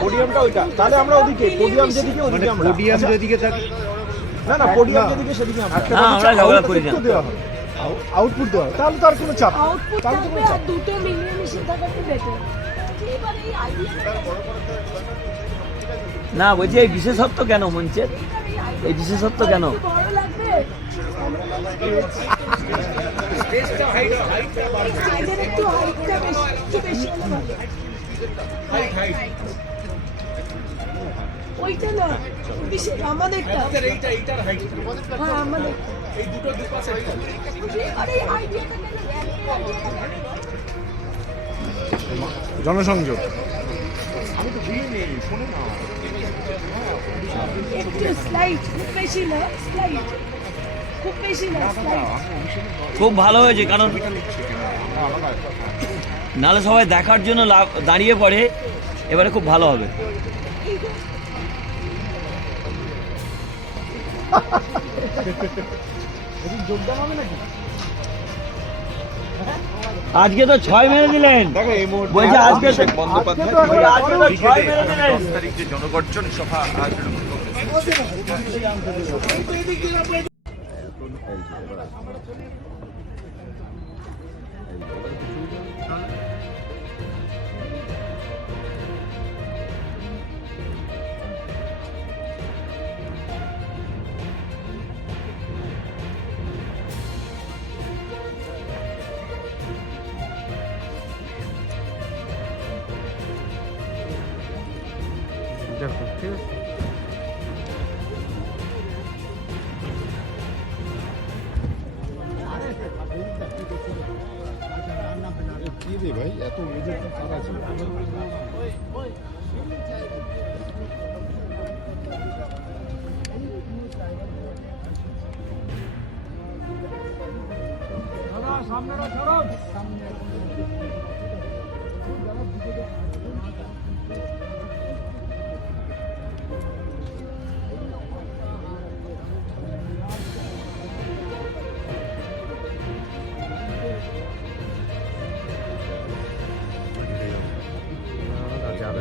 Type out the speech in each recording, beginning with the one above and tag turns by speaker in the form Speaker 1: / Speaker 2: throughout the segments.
Speaker 1: পোডিয়ামটা ওইটা। তাহলে আমরা ওদিকে পোডিয়াম যেদিকে
Speaker 2: মানে
Speaker 1: ওদিকে আমরা।
Speaker 2: পোডিয়াম
Speaker 1: আচ্ছা,
Speaker 2: যেদিকে থাকে
Speaker 1: না না পোডিয়াম যেদিকে সেদিকে আমরা।
Speaker 3: না, আমরা ঝগড়া করি না।
Speaker 2: আউটপুট দেওয়া তাহলে তো আর কোনো চাপ।
Speaker 4: আউটপুট
Speaker 2: তাহলে কোনো চাপ
Speaker 4: দুটো মিলিয়ে থাকাটাই বেটার
Speaker 3: না বলছি এই বিশেষত্ব কেন মঞ্চের? এই বিশেষত্ব কেন?
Speaker 4: ওইটা না বিশেষ আমাদেরটা হ্যাঁ আমাদের এবার এই আইডিয়াটা কেন একটু স্লাইড খুব বেশি না স্লাইড খুব বেশি
Speaker 3: খুব ভালো হয়েছে কারণ নাহলে সবাই দেখার জন্য দাঁড়িয়ে পড়ে এবারে খুব ভালো হবে। আজকে তো ছয় মেরে দিলেন।
Speaker 2: দেখো এই মুহূর্তে
Speaker 3: বলছি আজকে তো-
Speaker 2: অভিষেক বন্দ্যোপাধ্যায়
Speaker 3: বলছি আজকে এত ছয় মেরে খারাপ
Speaker 5: দশ সামনে যে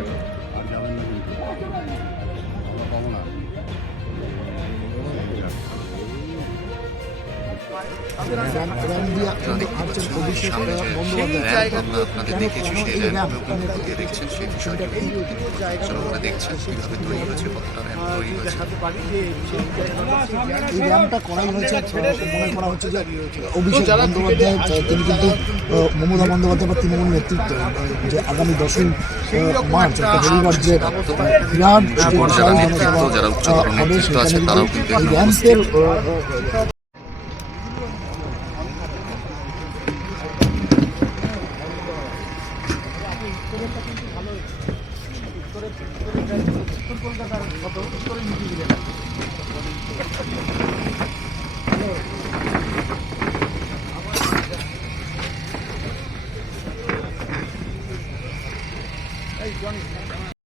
Speaker 5: জনগর্জন যাবেন না কিন্তু।
Speaker 6: সেই জায়গা আপনাদের দেখেছি সেই র্যাম্প এবং দেখছেন সেই বিষয়টি জনগণরা দেখছেন কীভাবে তৈরি হয়েছে কতটা র্যাম্প তৈরি হয়েছে।
Speaker 7: এই র্যাম্পটা করাই হয়েছে মনে করা হচ্ছে যে অভিষেক বন্দ্যোপাধ্যায় তিনি কিন্তু মমতা বন্দ্যোপাধ্যায় বা তৃণমূল নেতৃত্ব যে আগামী দশই মার্চ রবিবার যে বিরাট যে
Speaker 6: পর্যায়ের
Speaker 7: বিশাল
Speaker 6: নেতৃত্ব,
Speaker 7: জনসভা,
Speaker 6: যারা উচ্চতর নেতৃত্ব আছে, তারাও
Speaker 7: কিন্তু উত্তরেরটা
Speaker 6: কিন্তু
Speaker 7: ভালো
Speaker 6: উত্তরের
Speaker 7: উত্তরের উত্তর কলকাতার মতো উত্তরের নীতি দিলে। এই জনি।